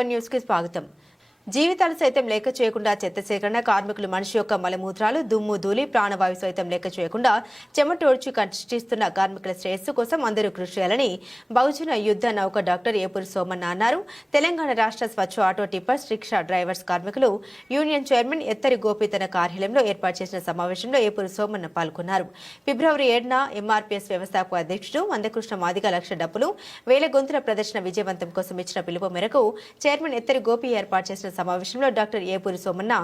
7 news కి స్వాగతం. జీవితాలు సైతం లెక్క చేయకుండా చెత్త సేకరణ, కార్మికులు మనిషి యొక్క మలమూత్రాలు, దుమ్ము ధూళి, ప్రాణవాయు సైతం లెక్క చేయకుండా చెమటోడ్చి కష్టిస్తున్న కార్మికుల శ్రేయస్సు కోసం అందరూ కృషి చేయాలని బహుజన యుద్ధ నౌక డాక్టర్ ఏపూరి సోమన్న అన్నారు. తెలంగాణ రాష్ట్ర స్వచ్ఛ ఆటో టిప్పర్స్, రిక్షా డ్రైవర్స్ కార్మికులు యూనియన్ చైర్మన్ ఎత్తరి గోపి తన కార్యాలయంలో ఏర్పాటు చేసిన సమావేశంలో ఏపూరి సోమన్న పాల్గొన్నారు. ఫిబ్రవరి 7న ఎంఆర్పీఎస్ వ్యవస్థాపక అధ్యక్షుడు మందకృష్ణ మాదిగ లక్ష డబ్బులు వేల గొంతుల ప్రదర్శన విజయవంతం కోసం ఇచ్చిన పిలుపు మేరకు చైర్మన్ ఎత్తరి గోపి ఏర్పాటు చేసిన సమావేశంలో డాక్టర్ ఏపూరి సోమన్న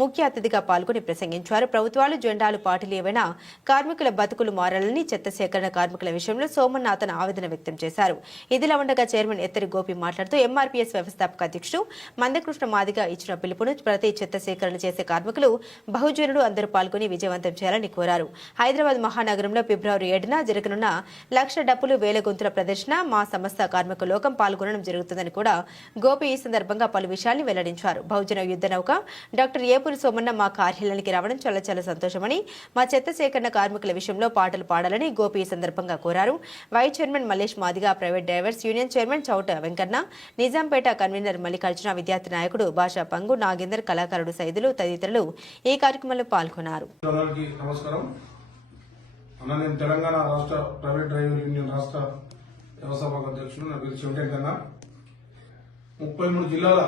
ముఖ్య అతిథిగా పాల్గొని ప్రసంగించారు. ప్రభుత్వాలు, జెండాలు, పార్టీలు ఏవైనా కార్మికుల బతుకులు మారాలని చెత్త సేకరణ కార్మికుల విషయంలో సోమన్న అతను ఆవేదన వ్యక్తం చేశారు. ఇదిలా ఉండగా చైర్మన్ ఎత్తరి గోపి మాట్లాడుతూ ఎంఆర్పీఎస్ వ్యవస్థాపక అధ్యక్షుడు మందకృష్ణ మాదిగ ఇచ్చిన పిలుపును ప్రతి చెత్త సేకరణ చేసే కార్మికులు, బహుజనులు అందరూ పాల్గొని విజయవంతం చేయాలని కోరారు. హైదరాబాద్ మహానగరంలో ఫిబ్రవరి 7న జరగనున్న లక్ష డప్పులు వేల గొంతుల ప్రదర్శన మా సంస్థ కార్మిక లోకం పాల్గొనడం జరుగుతుందని కూడా గోపి ఈ సందర్భంగా పలు విషయాన్ని వెల్లడించారు. బహుజన యుద్ధ నౌక డాక్టర్ ఏపూరి సోమన్న మా కార్యాలయానికి రావడం చాలా సంతోషమని, మా చెత్త సేకరణ కార్మికుల విషయంలో పాటలు పాడాలని గోపి ఈ సందర్భంగా కోరారు. Vice chairman Mallesh Madiga, private drivers union chairman Chouta Venkanna, Nizampet convener Mallikarjuna, విద్యార్థి నాయకుడు భాషా పంగు, నాగేందర్, కళాకారుడు సైదులు తదితరులు ఈ కార్యక్రమంలో పాల్గొన్నారు. తెలంగాణ రాష్ట్ర ప్రైవేట్ డ్రైవర్ యూనియన్ రాష్ట్ర వ్యవస్థాపక అధ్యక్షుడు. నా పేరు శివశంకర్. 33 జిల్లాల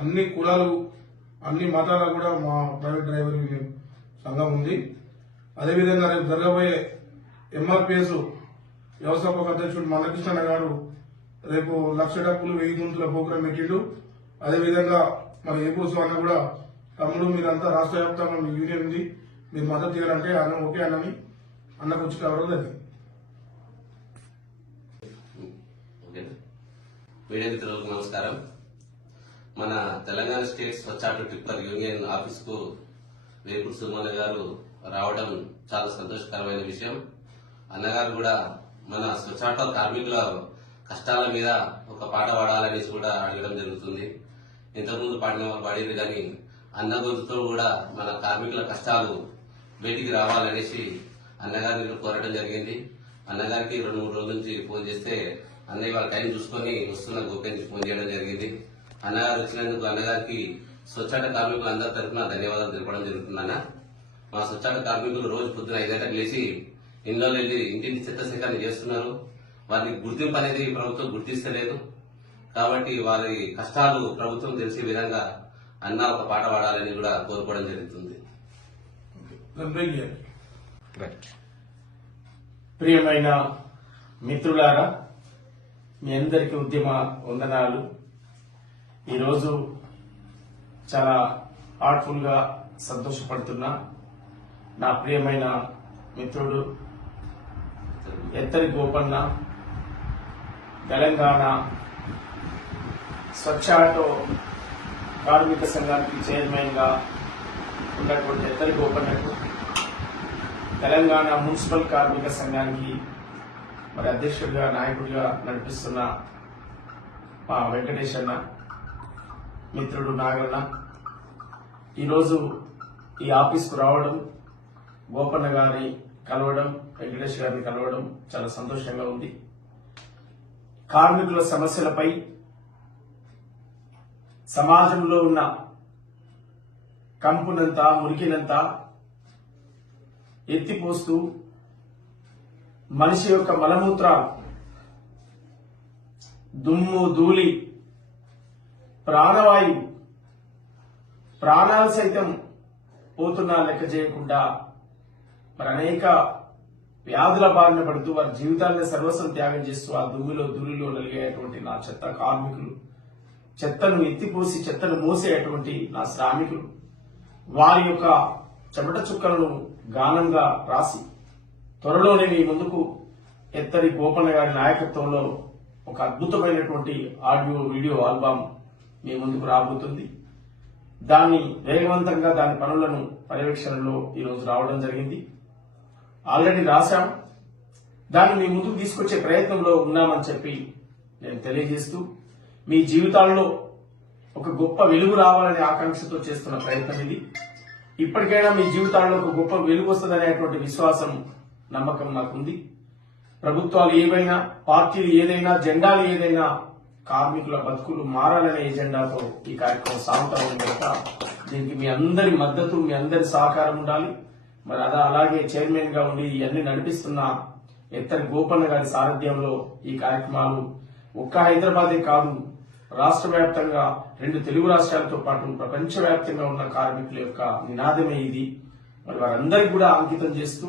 అన్ని కులాలు, అన్ని మతాల కూడా మా ప్రైవేట్ డ్రైవర్ యూనియన్ సంఘం ఉంది. అదేవిధంగా రేపు జరగబోయే ఎంఆర్పీఎస్ వ్యవస్థాపక అధ్యక్షుడు మందకృష్ణ గారు రేపు లక్ష డబ్బులు 1000 గొంతుల ప్రోగ్రాం పెట్టిండు. అదేవిధంగా మన ఏపూరి స్వామి కూడా తమ్ముడు మీరంతా రాష్ట్ర వ్యాప్తంగా మీ యూనియన్ ఉంది, మీరు మద్దతు చేయాలంటే అన్న ఓకే అన్నని అన్నకు వచ్చి కావడం జరిగింది. మీడియా మిత్రులకు నమస్కారం. మన తెలంగాణ స్టేట్ స్వచ్ఛ ఆటో టిప్పర్ యూనియన్ ఆఫీస్ కు వేపూరి సోమన్న గారు రావడం చాలా సంతోషకరమైన విషయం. అన్నగారు కూడా మన స్వచ్ఛ ఆటో కార్మికుల కష్టాల మీద ఒక పాట పాడాలనేసి కూడా అడగడం జరుగుతుంది. ఇంతకుముందు పాడిన వారు పాడేది కానీ అన్న గొంతుతో కూడా మన కార్మికుల కష్టాలు బయటికి రావాలనేసి అన్నగారిని కోరడం జరిగింది. అన్నగారికి 2-3 రోజుల నుంచి ఫోన్ చేస్తే అన్నయ్య వాళ్ళ టైం చూసుకుని వస్తున్న గోప్యానికి ఫోన్ చేయడం జరిగింది. అన్నగారు వచ్చినందుకు అన్నగారికి స్వచ్ఛాట కార్మికులు అందరి తరఫున ధన్యవాదాలు తెలపడం జరుగుతుందన్న. మా స్వచ్ఛాట కార్మికులు రోజు పొద్దున 5 గంటలకు లేచి ఇంట్లో వెళ్లి ఇంటింటి చెత్త సేకరణ చేస్తున్నారు. వారికి గుర్తింపు అనేది ప్రభుత్వం గుర్తిస్తలేదు. కాబట్టి వారి కష్టాలు ప్రభుత్వం తెలిసే విధంగా అన్న ఒక పాట పాడాలని కూడా కోరుకోవడం జరుగుతుంది. ప్రియమైన మిత్రులారా, మీ అందరికీ ఉద్యమ వందనాలు. ఈరోజు చాలా హార్ట్ఫుల్ గా సంతోషపడుతున్నా. నా ప్రియమైన మిత్రుడు ఎత్తరి గోపన్న, తెలంగాణ స్వచ్ఛ ఆటో కార్మిక సంఘానికి చైర్మన్ గా ఉన్నటువంటి ఎత్తరి గోపన్నకు, తెలంగాణ మున్సిపల్ కార్మిక సంఘానికి మరి అధ్యక్షుడిగా, నాయకుడిగా నడిపిస్తున్న మా వెంకటేష్ అన్న, మిత్రుడు నాగన్న, ఈరోజు ఈ ఆఫీస్కు రావడం, గోపన్న గారిని కలవడం, వెంకటేష్ గారిని కలవడం చాలా సంతోషంగా ఉంది. కార్మికుల సమస్యలపై సమాజంలో ఉన్న కంపునంతా, మురికినంతా ఎత్తిపోస్తూ మనిషి యొక్క మలమూత్రాలు, దుమ్ము ధూళి, ప్రాణవాయువు, ప్రాణాలు సైతం పోతున్నా లెక్క చేయకుండా మరి అనేక వ్యాధుల బారిన పడుతూ వారి జీవితాన్ని సర్వస్వం త్యాగం చేస్తూ ఆ దుమ్ములో ధూళిలో నలిగేటువంటి నా చెత్త కార్మికులు, చెత్తను ఎత్తిపోసి చెత్తను మోసేటువంటి నా శ్రామికులు, వారి యొక్క చెమట చుక్కలను గానంగా రాసి త్వరలోనే మీ ముందుకు ఎత్తరి గోపన్న గారి నాయకత్వంలో ఒక అద్భుతమైనటువంటి ఆడియో వీడియో ఆల్బమ్ మీ ముందుకు రాబోతుంది. దాన్ని వేగవంతంగా దాని పనులను పర్యవేక్షణలో ఈరోజు రావడం జరిగింది. ఆల్రెడీ రాశాం. దాన్ని మీ ముందుకు తీసుకొచ్చే ప్రయత్నంలో ఉన్నామని చెప్పి నేను తెలియజేస్తూ, మీ జీవితాల్లో ఒక గొప్ప వెలుగు రావాలనే ఆకాంక్షతో చేస్తున్న ప్రయత్నం ఇది. ఇప్పటికైనా మీ జీవితాల్లో ఒక గొప్ప వెలుగు వస్తుందనేటువంటి విశ్వాసం, నమ్మకం నాకుంది. ప్రభుత్వాలు ఏవైనా, పార్టీలు ఏదైనా, జెండాలు ఏదైనా కార్మికుల బతుకులు మారాలనే ఎజెండాతో ఈ కార్యక్రమం సాగుతా ఉంది కనుక దీనికి మీ అందరి మద్దతు, మీ అందరి సహకారం ఉండాలి. మరి అలాగే చైర్మన్ గా ఉండి ఇవన్నీ నడిపిస్తున్న ఎత్తరి గోపన్న గారి సారథ్యంలో ఈ కార్యక్రమాలు ఒక్క హైదరాబాదే కాదు, రాష్ట్ర వ్యాప్తంగా 2 తెలుగు రాష్ట్రాలతో పాటు ప్రపంచవ్యాప్తంగా ఉన్న కార్మికుల యొక్క నినాదమే ఇది. మరి వారందరికీ కూడా అంకితం చేస్తూ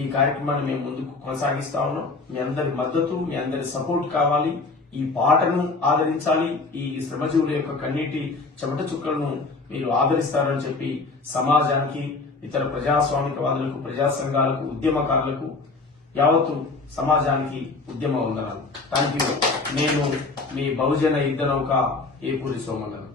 ఈ కార్యక్రమాన్ని మేము ముందుకు కొనసాగిస్తా ఉన్నాం. మీ అందరి మద్దతు, మీ అందరి సపోర్ట్ కావాలి. ఈ పాటను ఆదరించాలి. ఈ శ్రమజీవుల యొక్క కన్నీటి చెమట చుక్కలను మీరు ఆదరిస్తారని చెప్పి సమాజానికి, ఇతర ప్రజాస్వామికవాదులకు, ప్రజా సంఘాలకు, ఉద్యమకారులకు, యావత్తు సమాజానికి ఉద్యమ వందనాలు. Thank you. నేను మీ బహుజన యుద్ధ నౌక ఏపూరి సోమన్నను.